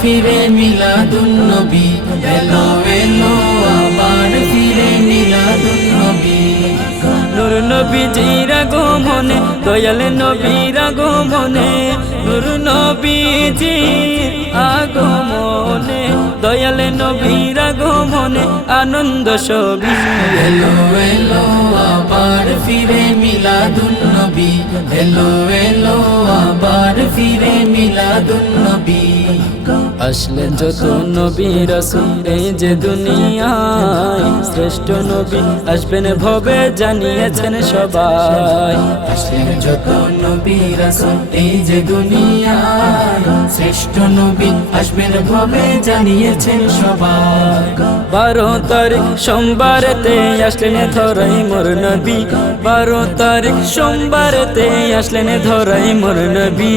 ফিরে মিলাদুন নবী এলো এলো, আবার ফিরে মিলাদুন নবী নূর নবীজির আগমনে, দয়াল নবীর আগমনে, নূর নবীজির আগমনে, দয়াল নবীর আগমনে আনন্দ সবি এলো এলো, আবার ফিরে মিলাদুন নবী এলো এলো, আবার ফিরে মিলাদুন নবী আসলেন যত নবী রাসূল, এই যে দুনিয়ায় শ্রেষ্ঠ নবী আসবেন ভবে, জানিয়েছেন সবাই। আসলেন যত নবী রাসূল, এই যে দুনিয়ায় শ্রেষ্ঠ নবী আসবেন ভবে, জানিয়েছেন সবাই। বারো তারিখ সোমবারেতে আসলেন ধরাই মোর নবী। বারো তারিখ সোমবারেতে আসলেন ধরাই মোর নবী।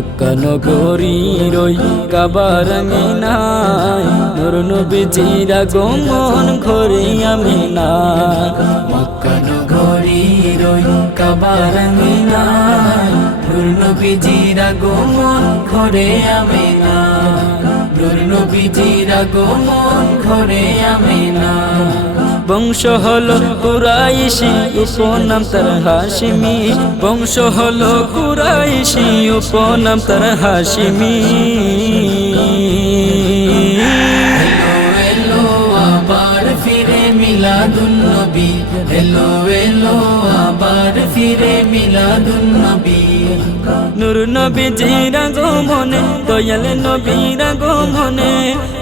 মক্কা নগরীর ওই কাবার মিনাই। মোর নবীজির আগমন ঘরে আমি না। মক্কা নগরীর ওই কাবার মিনায় নূর নবীজির আগমন ঘরে আমেনা নূর নবীজির আগমন ঘরে আমেনা বংশ হলো কুরাইশি, উপনাম তার হাসিমি বংশ হলো কুরাইশি, উপনাম তার হাসিমি ফিরে মিলাদুন নবী। এলো এলো আবার ফিরে মিলাদুন নবী। নূর নবীজির আগমনে দয়াল নবীর আগমনে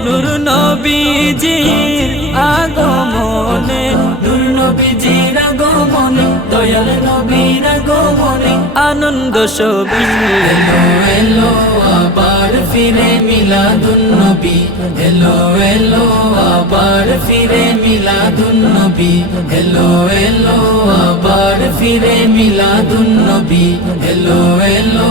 নূর নবীজির আগমনে। নূর নবীজির আগমনে দয়াল নবীর আগমনে আনন্দ সবি এলো এলো আবার ফিরে মিলাদুন নবী এলো এলো, আবার ফিরে মিলাদুন নবী এলো এলো, আবার ফিরে মিলাদুন নবী এলো এলো